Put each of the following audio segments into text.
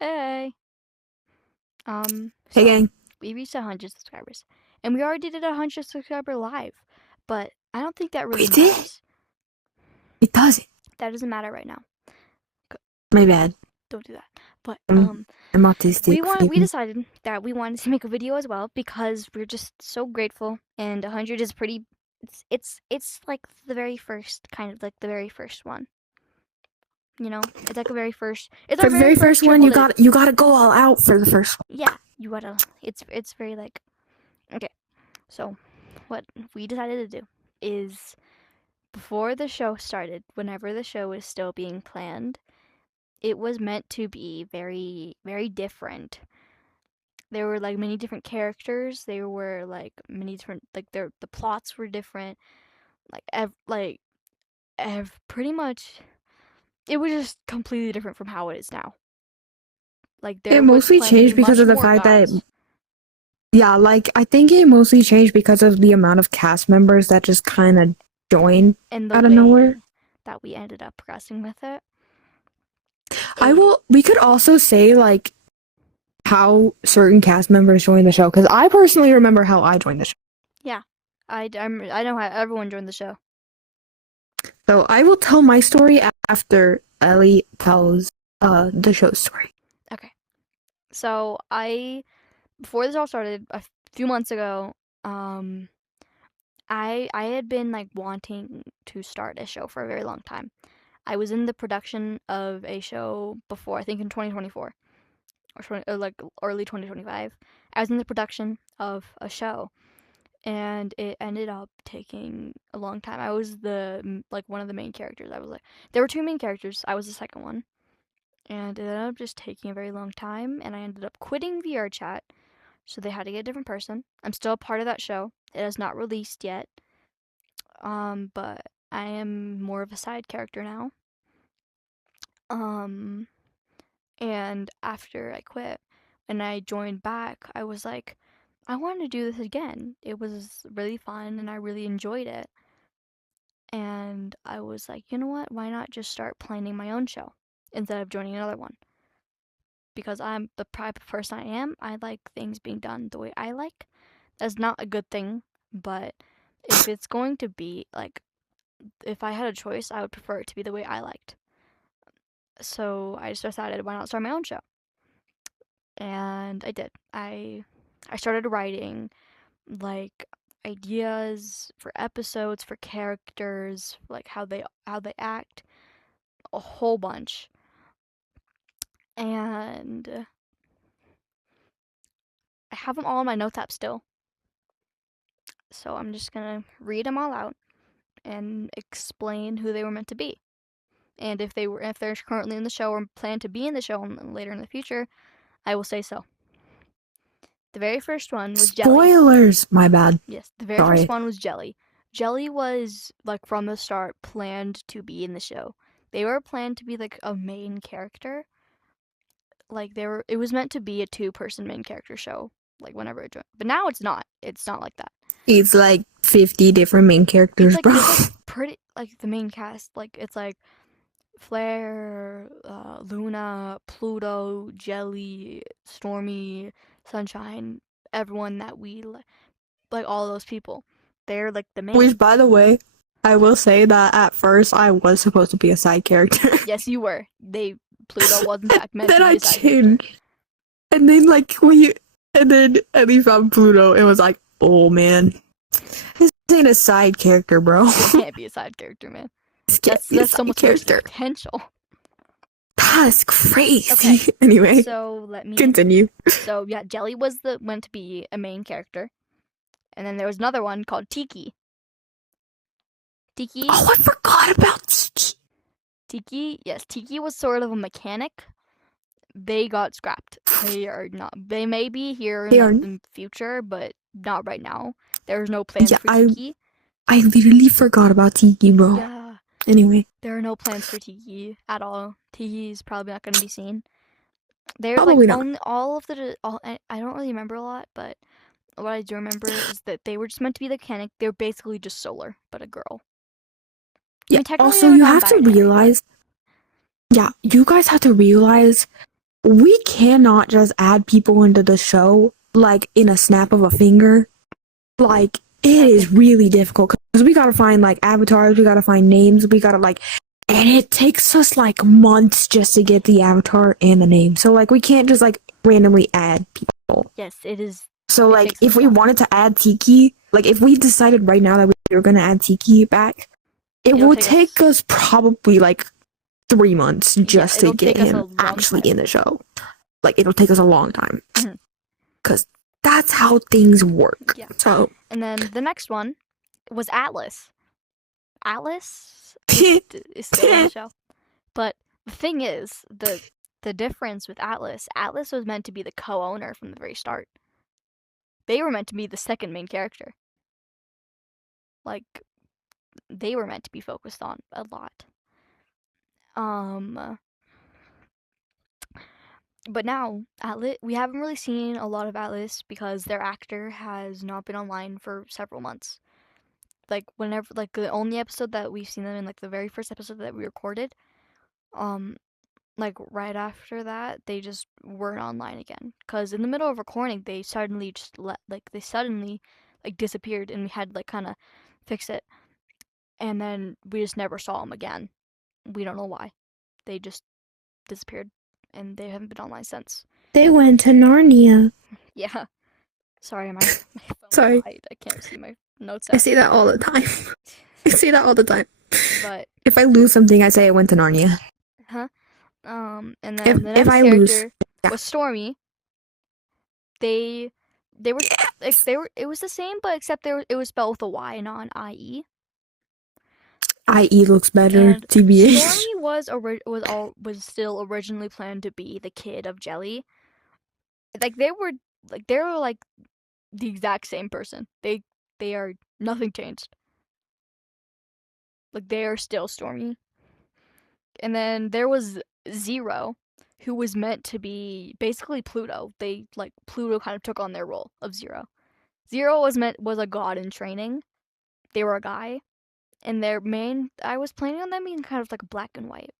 Hey. Hey, So gang. we reached 100 subscribers, and we already did a 100 subscriber live, but I don't think that We really did. matters. It doesn't. That doesn't matter right now. My bad. Don't do that. But I'm autistic. Forgive we me. decided that we wanted to make a video as well because we're just so grateful, and 100 is pretty. It's like the very first kind of like the very first one. You know, it's like a very first. It's our For the very very first first one, triple you digit. gotta go all out for the first one. Yeah, you gotta. It's very like okay. So what we decided to do is before the show started, whenever the show was still being planned, it was meant to be very, very different. There were like many different characters. There were like many different like the plots were different. Pretty much it was just completely different from how it is now. Like It there was mostly planning to be changed because much of the more fact that, guys. yeah, like, I think it mostly changed because of the amount of cast members that just kind of joined And the out of nowhere. way that we ended up progressing with it. We could also say, like, how certain cast members joined the show, because I personally remember how I joined the show. Yeah, I know how everyone joined the show. So I will tell my story after Ellie tells the show story. Okay. So before this all started a few months ago, I had been like wanting to start a show for a very long time. I was in the production of a show before, I think in 2024 or like early 2025. I was in the production of a show, and it ended up taking a long time. I was like one of the main characters. I was like there were two main characters. I was the second one, and it ended up just taking a very long time. And I ended up quitting VR chat, so they had to get a different person. I'm still a part of that show. It has not released yet. But I am more of a side character now. Um, and after I quit and I joined back, I was like, I want to do this again. It was really fun and I really enjoyed it. And I was like, you know what? Why not just start planning my own show instead of joining another one? Because I'm the type of person I am. I like things being done the way I like. That's not a good thing, but if it's going to be like, if I had a choice, I would prefer it to be the way I liked. So I just decided, why not start my own show? And I did. I started writing like ideas for episodes, for characters, like how they act, a whole bunch. And I have them all in my notes app still. So I'm just gonna read them all out and explain who they were meant to be. And if they're currently in the show or plan to be in the show later in the future, I will say so. The very first one was Jelly. Spoilers! My bad. Yes, the very first Sorry. one was Jelly. Jelly was like from the start planned to be in the show. They were planned to be like a main character. Like it was meant to be a two-person main character show. Like whenever it joined, but now it's not. It's not like that. It's like 50 different main characters, bro. It's like pretty like the main cast. Like it's like Flare, Luna, Pluto, Jelly, Stormy, Sunshine, everyone that we like all those people. They're like the main. Which, by the way, I will say that at first I was supposed to be a side character. Yes, you were. Pluto was in fact meant Then to be I a side character. changed. And then, like, and then Ellie found Pluto and was like, oh man, this ain't a side character, bro. It can't be a side character, man. This can't be a That's so side much more character. potential. That's crazy. Okay, Anyway, so let me. continue. So yeah, Jelly was the meant to be a main character, and then there was another one called Tiki. Tiki, Oh, I forgot about Tiki. Tiki, yes, Tiki was sort of a mechanic. They got scrapped. They are not. They may be here in They like are, the future, but not right now. There's no plans yeah, for Tiki. I literally forgot about Tiki, bro. Yeah, Anyway, there are no plans for Tiki at all. Tiki is probably not going to be seen. They're like probably not. only all of the all. I don't really remember a lot, but what I do remember is that they were just meant to be the mechanic. They're basically just Solar, but a girl. I Yeah, mean, technically also, they're you have to non-binary, but realize, yeah, you guys have to realize we cannot just add people into the show like in a snap of a finger. Like it is really difficult because we gotta find like avatars, we gotta find names, we gotta like, and it takes us like months just to get the avatar and the name. So like we can't just like randomly add people. Yes, it is. So It like takes if us we time. wanted to add Tiki, like if we decided right now that we were gonna add Tiki back, it It'll would take take us probably like 3 months just to it'll get take us a him long actually time. in the show. Like it'll take us a long time Mhm. because that's how things work. Yeah. So And then the next one was Atlas. Atlas is still in the show. But the thing is, the difference with Atlas was meant to be the co-owner from the very start. They were meant to be the second main character. Like, they were meant to be focused on a lot. But now Atlas, we haven't really seen a lot of Atlas because their actor has not been online for several months. Like whenever, like the only episode that we've seen them in, like the very first episode that we recorded, like right after that, they just weren't online again. Cause in the middle of recording, they suddenly disappeared, and we had like kind of fix it, and then we just never saw them again. We don't know why. They just disappeared, and they haven't been online since. they went to Narnia. Yeah. Sorry, my phone Sorry. died. I can't see my notes I app. say that all the time. I say that all the time. But If I lose something, I say I went to Narnia. and then If the next I character lose, yeah. was Stormy. They were like it was the same, but except it was spelled with a Y, not an IE. IE looks better. And TBH. Stormy was still originally planned to be the kid of Jelly. Like they were like the exact same person. They are nothing changed. Like they are still Stormy. And then there was Zero, who was meant to be basically Pluto. Pluto kind of took on their role of Zero. Zero was a god in training. They were a guy, and I was planning on them being kind of like black and white.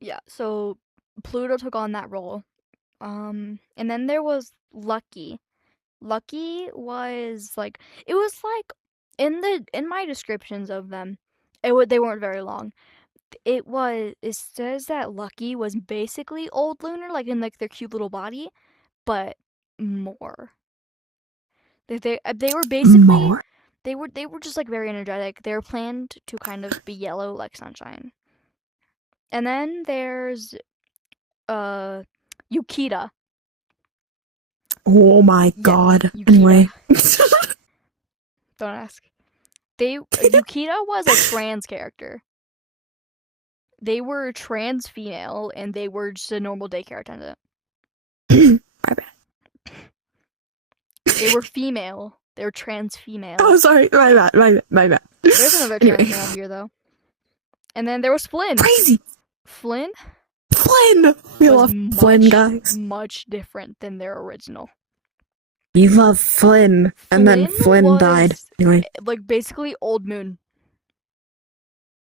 Yeah, so Pluto took on that role. And then there was Lucky. Lucky was like, it was like in my descriptions of them, they weren't very long. It says that Lucky was basically old Lunar, like in like their cute little body, but more. They were basically More. they were just like very energetic. They were planned to kind of be yellow like sunshine. And then there's Yukita. Oh my Yes, god. Yukita. Anyway. Don't ask. Yukita was a trans character. They were trans female, and they were just a normal daycare attendant. My bad. They were female. They were trans female. Oh, sorry. My bad. There's another trans Anyway. man here, though. And then there was Flynn. Crazy. Flynn We love Flynn, guys. much different than their original. We love Flynn. And then Flynn died. Anyway. Like, basically Old Moon.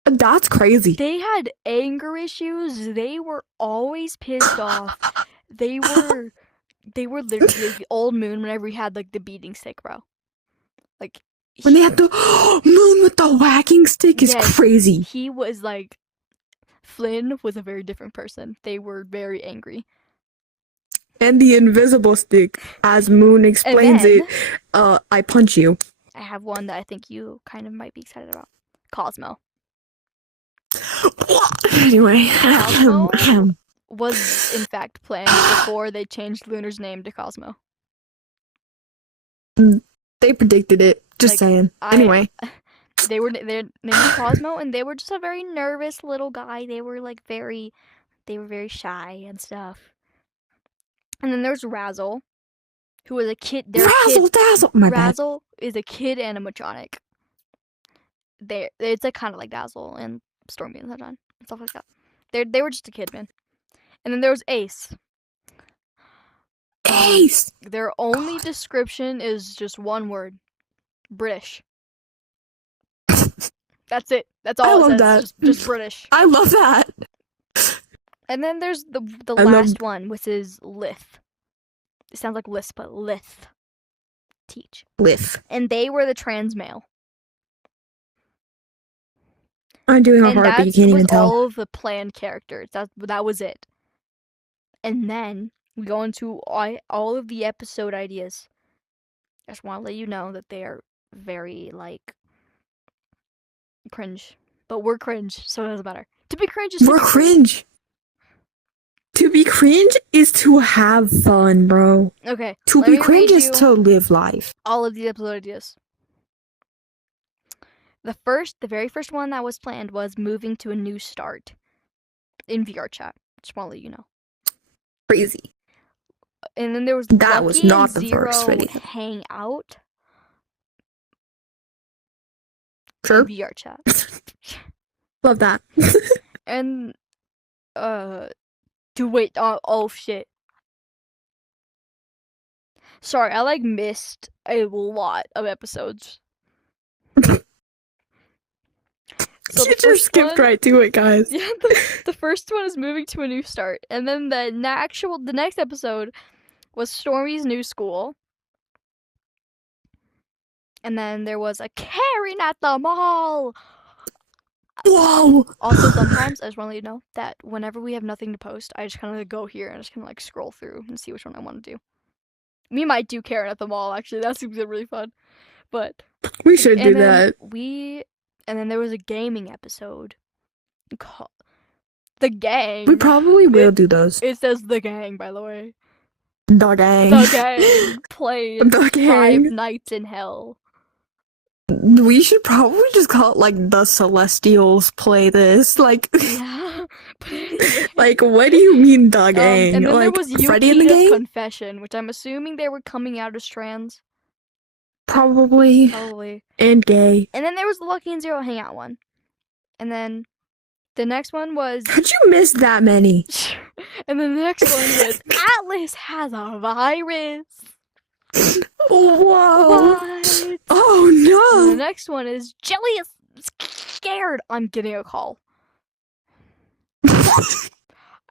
That's crazy. They had anger issues. They were always pissed off. They were literally the Old Moon whenever he had, like, the beating stick, bro. Like, when they had the moon with the whacking stick is crazy. He was, like, Flynn was a very different person. They were very angry. And the invisible stick, as Moon explains it, I punch you. I have one that I think you kind of might be excited about. Cosmo. Anyway. Cosmo was, in fact, planned before they changed Lunar's name to Cosmo. They predicted it. Just saying. Anyway. Their name was Cosmo, and they were just a very nervous little guy. They were very shy and stuff. And then there's Razzle, who was a kid. Razzle Dazzle. My bad. Razzle is a kid animatronic. It's like kind of like Dazzle and Stormy and Sunshine and stuff like that. They were just a kid, man. And then there was Ace. Ace. Their only description is just one word: British. That's it. That's all. I love that. Just British. I love that. And then there's the I love last one, which is Lith. It sounds like Lisp, but Lith. Teach. Liv. And they were the trans male. I'm doing a And heart, but you that can't was even tell. all of the planned characters. That was it. And then we go into all of the episode ideas. I just want to let you know that they are very, like, cringe. But we're cringe, so it doesn't matter. To be cringe is to We're be cringe. cringe. To be cringe is to have fun, bro. Okay, To let be me cringe read is you to live life. all of the episode ideas. The very first one that was planned was moving to a new start in VR chat. Just want to let you know. Crazy. And then there was That Lucky was and not the first Zero video. hang out Sure. in VR chat. Love that. And wait, oh shit. Sorry, I like missed a lot of episodes. So You just skipped right to it, guys. Yeah, the first one is moving to a new start, and then the next episode was Stormy's new school, and then there was a Karen at the mall. Whoa! Also, sometimes I just want to let you know that whenever we have nothing to post, I just kind of go here and just kind of like scroll through and see which one I want to do. We might do Karen at the mall, actually. That seems really fun. But We should do that. And then there was a gaming episode called The Gang. We probably will do those. It says The Gang, by the way. The gang. The Gang playing The gang. 5 Nights in Hell. We should probably just call it like the Celestials play this. Like, Yeah. But anyway. like, what do you mean the gang? And then like, there was Freddy in the Yukita's gang? Confession, which I'm assuming they were coming out as trans. Probably. Probably. And gay. And then there was the Lucky and Zero Hangout one. And then the next one was... How'd you miss that many? And then the next one was Atlas has a virus. Whoa. What? Oh And the no. next one is Jelly is scared. I'm getting a call.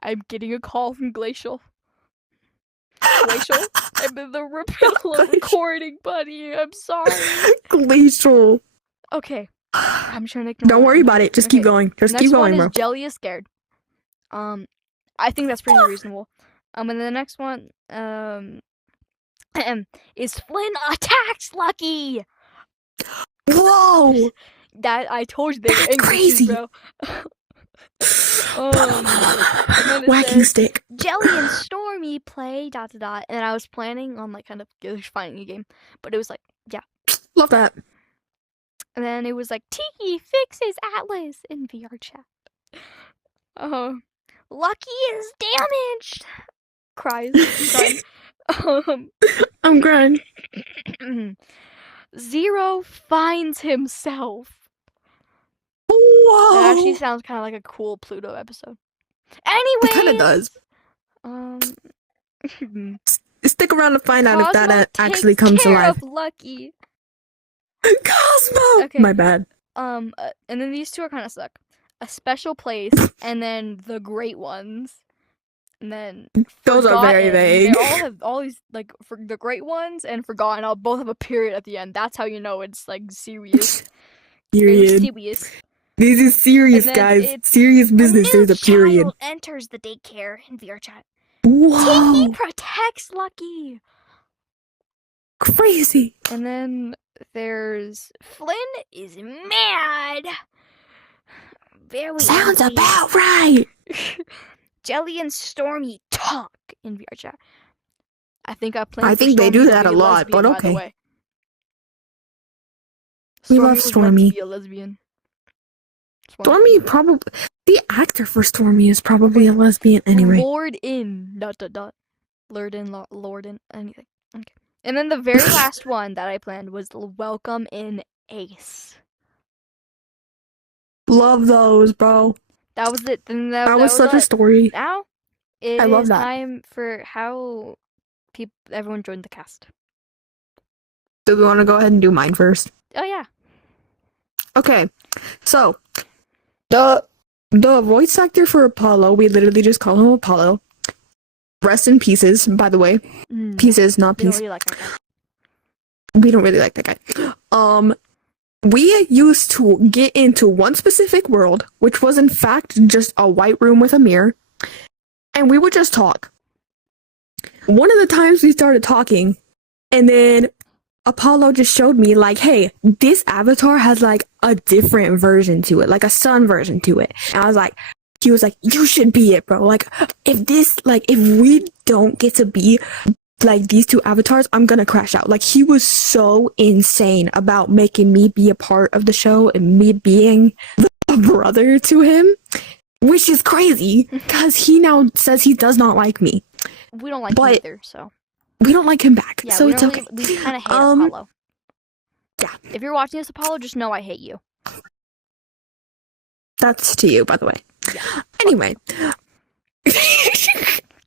I'm getting a call from Glacial. I'm in the recording, buddy. I'm sorry. Glacial. Okay. I'm trying to ignore Don't that. worry about it. Just keep Okay. going. Just Next keep one going, bro. is Jelly is scared. I think that's pretty reasonable. And then the next one, is Flynn attacks Lucky. Whoa. That I told you they were That's Englishes, crazy. bro. And then it Whacking says, stick. Jelly and Stormy play ... And I was planning on like kind of finding a game, but it was like, yeah. Love that. And then it was like Tiki fixes Atlas in VR chat. Oh, Lucky is damaged. Cries. I'm crying. Zero finds himself. Whoa. That actually sounds kind of like a cool Pluto episode. It kind of Anyways, does. Stick around to find out if Cosmo that actually takes comes to care life. of Lucky. Cosmo. Okay. My bad. And then these two are kind of suck. A Special Place, and then The Great Ones, and then Those are very Forgotten. vague. They all have all these like for The Great Ones and Forgotten. All both have a period at the end. That's how you know it's like serious. Very Period. serious. This is serious, And then guys. it's Serious business. A new There's a period. child enters the daycare in VR chat. Whoa. Tiki protects Lucky. Crazy. And then there's Flynn is mad. Very Sounds angry. about right. Jelly and Stormy talk in VR chat. I think I planned. I for think they Stormy do to that be a lot, lesbian, but by the okay. way. We love was meant to Stormy. be a lesbian. Stormy probably. The actor for Stormy is probably a lesbian anyway. Lord in ... Lord in anything. Okay. And then the very last one that I planned was Welcome in Ace. Love those, bro. That was it. Then That was such a it. story. Now it I love is that. time for how everyone joined the cast. Do we want to go ahead and do mine first? Oh yeah. Okay, so the the voice actor for Apollo, we literally just call him Apollo. Rest in pieces, by the way. Pieces, not We don't peace. really like that guy. We don't really like that guy. We used to get into one specific world, which was in fact just a white room with a mirror, and we would just talk. One of the times we started talking, and then Apollo just showed me like, hey, this avatar has like a different version to it, like a sun version to it. And I was like, he was like, you should be it, bro. Like, if we don't get to be like these two avatars, I'm gonna crash out. Like, he was so insane about making me be a part of the show and me being the brother to him, which is crazy because he now says he does not like me. We don't like him But either, so we don't like him back, yeah, so we it's don't okay. really, we kind of hate Apollo. Yeah. If you're watching this, Apollo, just know I hate you. That's to you, by the way. Yeah. Anyway.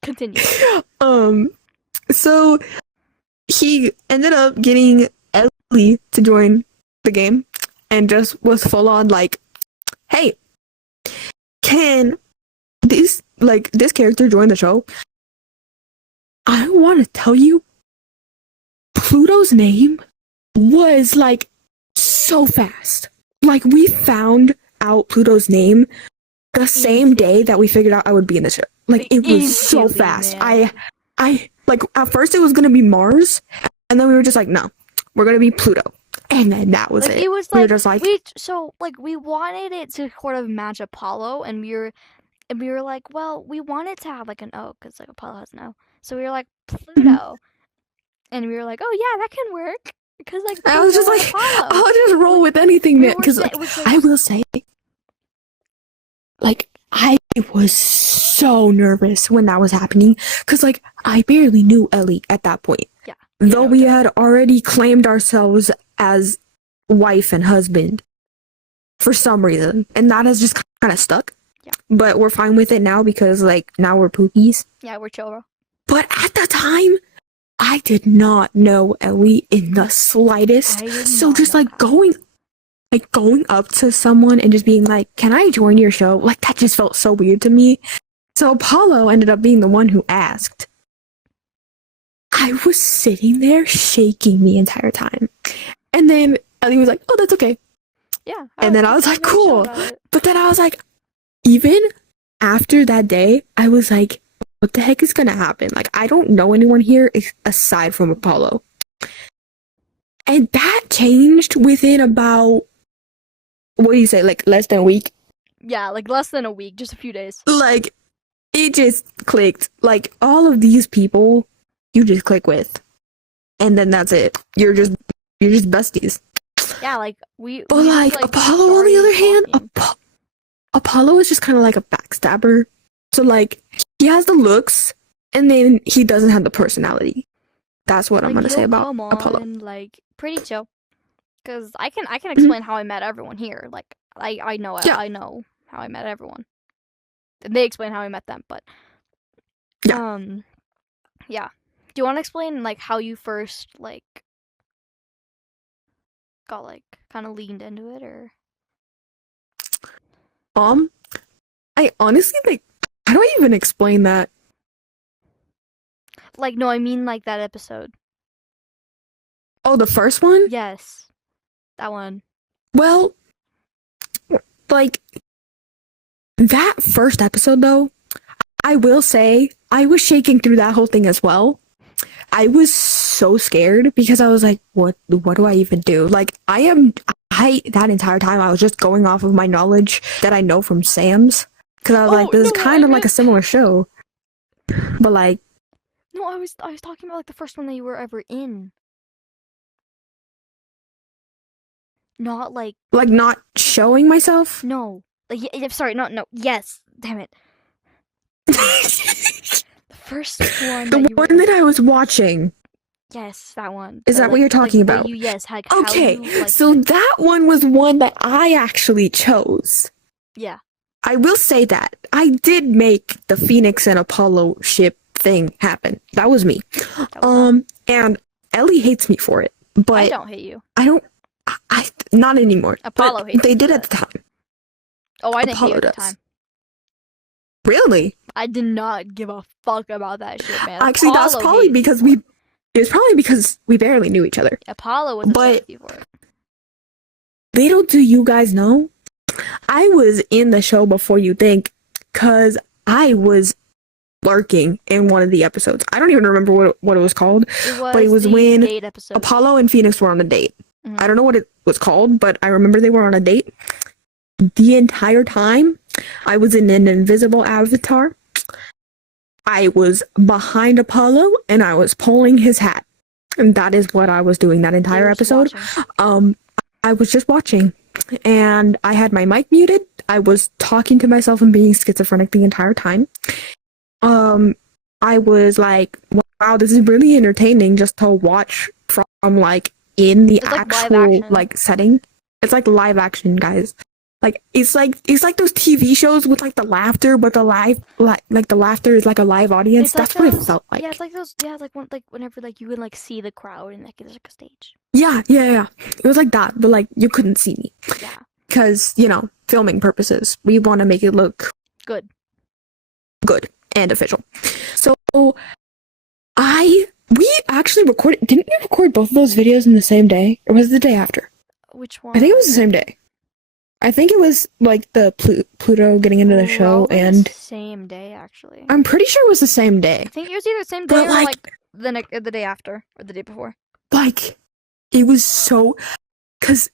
Continue. So he ended up getting Ellie to join the game and just was full on like, hey, can this character join the show? I want to tell you, Pluto's name was like so fast. Like, we found out Pluto's name the same day that we figured out I would be in the show. Like, it was so Instantly, fast. man. I like, at first it was gonna be Mars, and then we were just like, no, we're gonna be Pluto. And then that was it. It was we like, were just like, we wanted it to sort of match Apollo, and we were like, well, we wanted to have like an O because like Apollo has an O, so we were like Pluto, and we were like, oh yeah, that can work because like I was just Pluto like, and Apollo. I'll just roll with anything, We man. were Because sa- like, it was like- I will say, like, I was so nervous when that was happening because like I barely knew Ellie at that point. Yeah. Though we had already claimed ourselves as wife and husband for some reason, and that has just kind of stuck. Yeah. But we're fine with it now because like now we're poopies. Yeah, we're chill, bro. But at the time, I did not know Ellie in the slightest. I did So not just know like that. going up to someone and just being like, "Can I join your show?" Like, that just felt so weird to me. So Apollo ended up being the one who asked. I was sitting there shaking the entire time. And then Ellie was like, "Oh, that's okay." Yeah. And then I was like, really chill "Cool." about it. But then I was like, even after that day, I was like, what the heck is gonna happen? Like, I don't know anyone here aside from Apollo. And that changed within about, what do you say, like less than a week? Yeah, like less than a week, just a few days. Like, it just clicked. Like, all of these people you just click with. And then that's it. You're just besties. Yeah, like we. But we like, just, Apollo, on the other hand, talking. Apollo is just kind of like a backstabber. So like, he has the looks, and then he doesn't have the personality. That's what I'm gonna say he'll about come Apollo. on, like pretty chill. Cause I can explain how I met everyone here. Like I know Yeah. I know how I met everyone. They explain how I met them, but Yeah. yeah. Do you want to explain like how you first like got like kind of leaned into it, or I honestly like, how do I even explain that? like no, I mean like that episode. Oh, the first one? Yes, that one. Well, like, that first episode though, I will say I was shaking through that whole thing as well. I was so scared because I was like, what do I even do? Like, that entire time I was just going off of my knowledge that I know from Sam's, because I was like, this is kind of like a similar show. But like, No, I was talking about like the first one that you were ever in. Not like not showing myself. no. Like sorry, no. Yes, damn it. The first one. The one that I was watching. Yes, that one. Is that what you're talking about? Okay, so that one was one that I actually chose. Yeah. I will say that I did make the Phoenix and Apollo ship thing happen. That was me. And Ellie hates me for it, but I don't hate you. I not anymore. Apollo but hates they me did for at the time. Oh, I didn't hate Apollo you at the does. time. Really? I did not give a fuck about that shit, man. Actually, that's Apollo probably hated you because for it. it was probably because we barely knew each other. Apollo was upset But with you for it. little do you guys know, I was in the show before you think, because I was lurking in one of the episodes. I don't even remember what it was called, It but it was was the when date episode. Apollo and Phoenix were on a date. Mhm. I don't know what it was called, but I remember they were on a date. The entire time, I was in an invisible avatar. I was behind Apollo and I was pulling his hat. And that is what I was doing that They entire were just episode. watching. I was just watching and I had my mic muted. I was talking to myself and being schizophrenic the entire time. I was like, wow, this is really entertaining just to watch from like in the It's like live actual action. like setting. It's like live action, guys. Like it's like those TV shows with like the laughter, but the like the laughter is like a live audience. It's like That's what it those. felt like. Yeah, it's like those. Yeah, like whenever like you would like see the crowd and like there's like a stage. Yeah. It was like that, but like you couldn't see me Yeah, because filming purposes. We want to make it look good. and official. So we actually recorded. Didn't we record both of those videos in the same day, or was it the day after? Which one? I think it was the same day. I think it was like the Pluto getting into the show, Probably and the same day actually. I'm pretty sure it was the same day. I think it was either the same But, day or like- like the day after or the day before. Like, it was so, because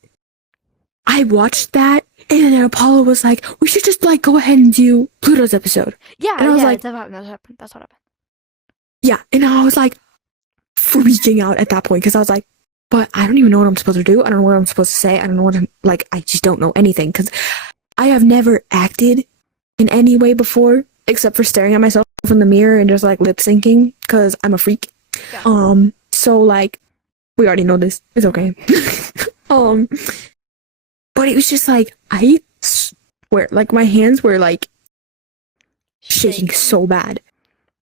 I watched that, and then Apollo was like, we should just like go ahead and do Pluto's episode. Yeah, And I was yeah, like- that's what happened. That's what happened. Yeah, and I was like freaking out at that point because I was like, but I don't even know what I'm supposed to do. I don't know what I'm supposed to say. I don't know what I just don't know anything because I have never acted in any way before except for staring at myself in the mirror and just like lip syncing because I'm a freak. Yeah. So like we already know this. It's okay. But it was just like I swear, like my hands were like shaking so bad.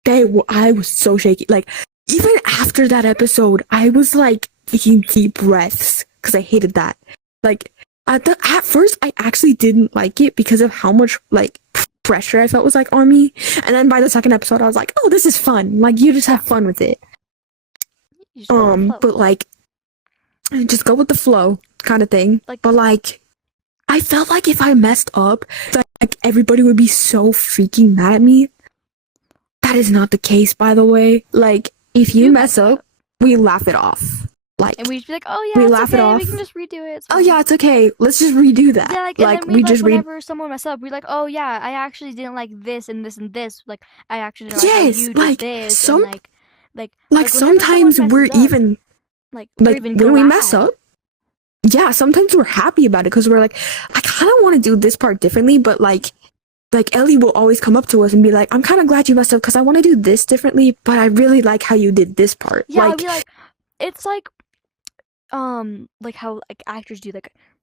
I was so shaky. Like even after that episode, I was like taking deep breaths because I hated that. Like at first, I actually didn't like it because of how much like pressure I felt was like on me. And then by the second episode, I was like, oh, this is fun. Like you just have fun with it. You just go with the flow. But like just go with the flow kind of thing. Like- But like I felt like if I messed up, like everybody would be so freaking mad at me. That is not the case, by the way. Like if you mess up, we laugh it off. Like and we'd be like, oh yeah, we it's laugh it okay. We off. can just redo it. It's oh fine. yeah, it's okay. Let's just redo that. Yeah, like and then we just whenever someone messed up, we're like, oh yeah, I actually didn't like this and this and this. Like I actually didn't like how Yes, you like, did this. some- and like like whenever someone sometimes we're messes up, even we're like even when we mess glad. up. Yeah, sometimes we're happy about it because we're like, I kind of want to do this part differently, but like Ellie will always come up to us and be like, I'm kind of glad you messed up because I want to do this differently, but I really like how you did this part. Yeah, I'll like be like, it's like how like actors do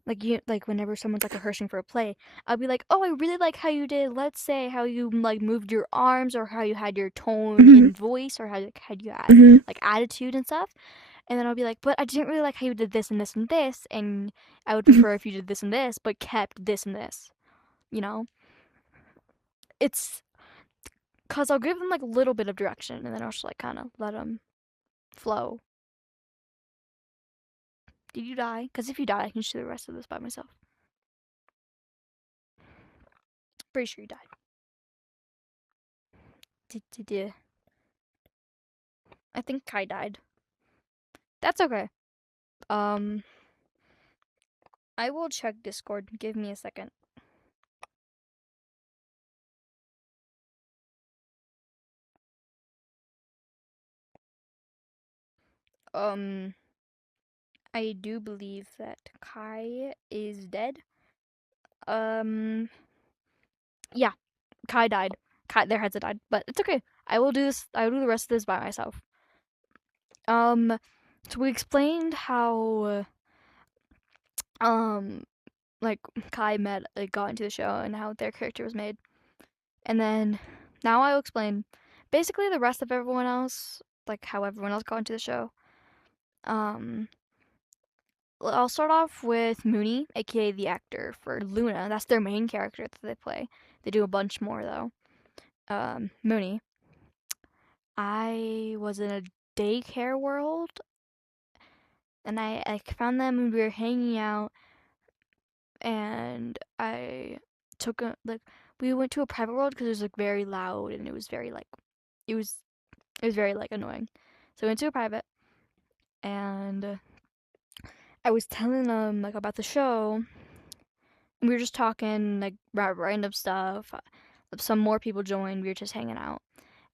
like you like whenever someone's like rehearsing for a play, I'll be like, oh, I really like how you did. Let's say how you like moved your arms or how you had your tone in voice or how you had mhm. like attitude and stuff. And then I'll be like, but I didn't really like how you did this and this and this, and I would prefer if you did this and this, but kept this and this. You know? It's because I'll give them like a little bit of direction, and then I'll just like kind of let them flow. Did you die? Because if you die, I can just do the rest of this by myself. Pretty sure you died. I think Kai died. That's okay. I will check Discord. Give me a second. I do believe that Kai is dead. Yeah, Kai died. Their heads have died, but it's okay. I will do this. I will do the rest of this by myself. So we explained how, like Kai got into the show and how their character was made, and then now I will explain basically the rest of everyone else, like how everyone else got into the show. I'll start off with Mooney, aka the actor for Luna. That's their main character that they play. They do a bunch more though. Mooney, I was in a daycare world, and I found them and we were hanging out, and I took a like we went to a private world because it was like very loud and it was very like it was it was very like annoying. So we went to a private, and I was telling them like about the show, and we were just talking like about random stuff. Some more people joined. We were just hanging out,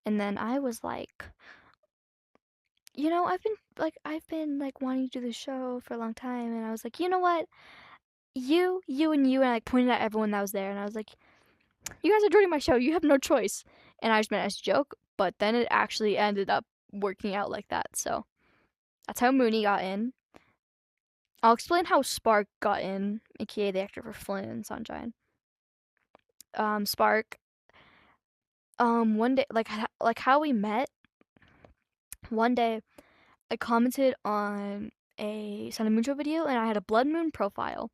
and then I was like, I've been like wanting to do the show for a long time, and I was like, you know what, and I like pointed at everyone that was there, and I was like, you guys are joining my show. You have no choice. And I just meant as a joke, but then it actually ended up working out like that. So that's how Mooney got in. I'll explain how Spark got in, aka the actor for Flynn and Sunshine. Spark. One day, like how we met. One day, I commented on a Sun and Moon Show video, and I had a Blood Moon profile.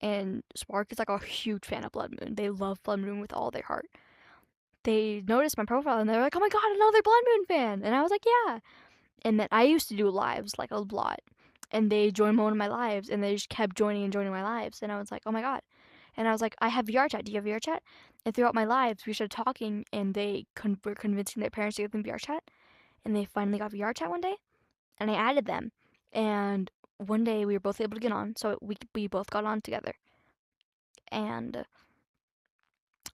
And Spark is like a huge fan of Blood Moon. They love Blood Moon with all their heart. They noticed my profile and they were like, "Oh my god, another Blood Moon fan!" And I was like, "Yeah." And then I used to do lives like a lot, and they joined one of my lives, and they just kept joining and joining my lives, and I was like, "Oh my god." And I was like, "I have VR chat. Do you have VR chat?" And throughout my lives, we started talking, and they were convincing their parents to give them VR chat, and they finally got VR chat one day, and I added them, and one day we were both able to get on, so we both got on together, and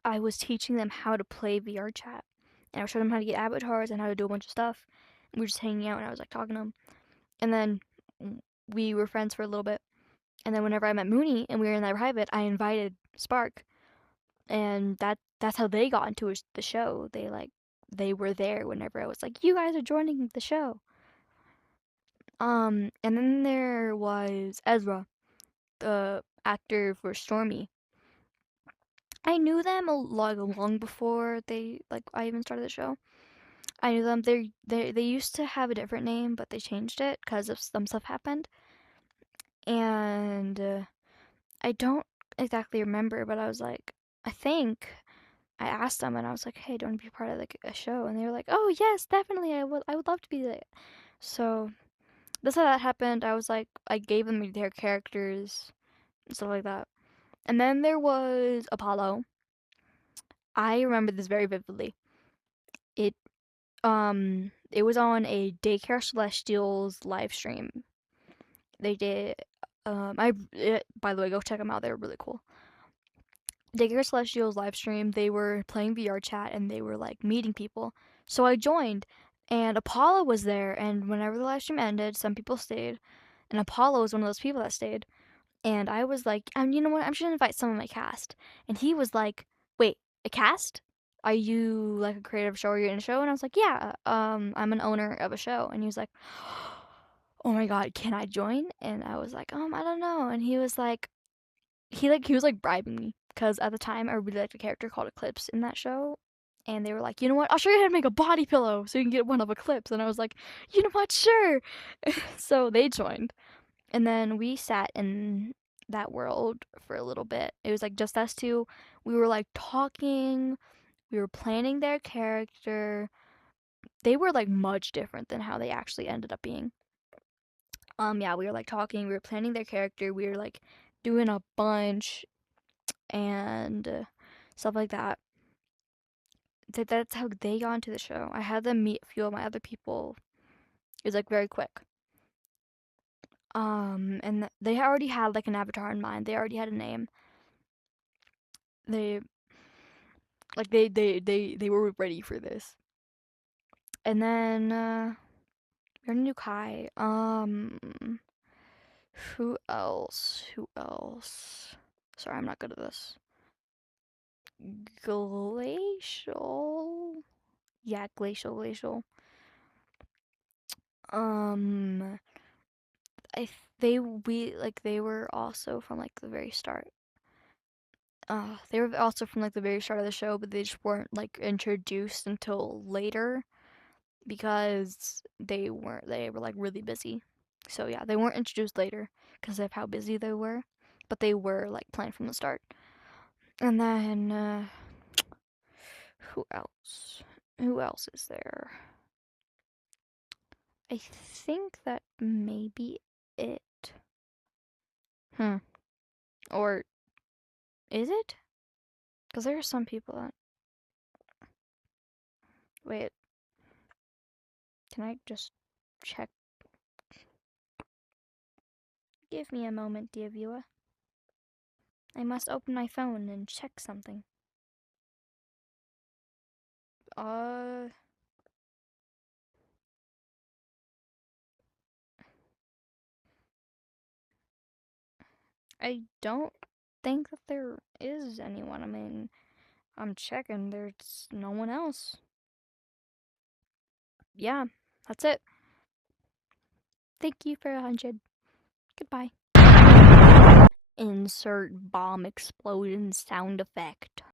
I was teaching them how to play VR chat, and I was showing them how to get avatars and how to do a bunch of stuff. We were just hanging out, and I was like talking to them, and then we were friends for a little bit. And then whenever I met Mooney and we were in that private, I invited Spark, and that's how they got into the show. They were there whenever I was like, "You guys are joining the show." And then there was Ezra, the actor for Stormy. I knew them a lot long before I even started the show. I knew them. They used to have a different name, but they changed it because of some stuff happened. And I don't exactly remember, but I was like, I think I asked them, and I was like, "Hey, do you want to be part of like a show?" And they were like, "Oh yes, definitely. I would love to be there." So that's how that happened. I was like, I gave them their characters and stuff like that. And then there was Apollo. I remember this very vividly. It it was on a Daycare Celestials live stream. They did by the way, go check them out. They're really cool. Daycare Celestials live stream, they were playing VR chat and they were like meeting people. So I joined, and Apollo was there, and whenever the live stream ended, some people stayed, and Apollo was one of those people that stayed. And I was like, you know what? I'm just gonna invite some of my cast. And he was like, "Wait, a cast? Are you like a creative show? Or you're in a show?" And I was like, "Yeah, I'm an owner of a show." And he was like, "Oh my god, can I join?" And I was like, I don't know." And he was like, he was like bribing me because at the time I really liked a character called Eclipse in that show. And they were like, "You know what? I'll show you how to make a body pillow so you can get one of Eclipse." And I was like, "You know what? Sure." So they joined. And then we sat in that world for a little bit. It was like just us two. We were like talking, we were planning their character. They were like much different than how they actually ended up being. Yeah, we were like talking, we were planning their character, we were like doing a bunch and stuff like that. That's how they got into the show. I had them meet a few of my other people. It was like very quick. And they already had like an avatar in mind. They already had a name. They they were ready for this. And then we already knew Kai. Who else? Who else? Sorry, I'm not good at this. Glacial. Yeah, glacial. Um, they were also from like the very start. They were also from like the very start of the show, but they just weren't like introduced until later because they were like really busy. So yeah, they weren't introduced later because of how busy they were, but they were like planned from the start. And then Who else? Who else is there? I think that may be it. Or is it? Because there are some people that. Wait. Can I just check? Give me a moment, dear viewer. I must open my phone and check something. I don't think that there is anyone. I mean, I'm checking. There's no one else. Yeah, that's it. Thank you for 100. Goodbye. Insert bomb explosion sound effect.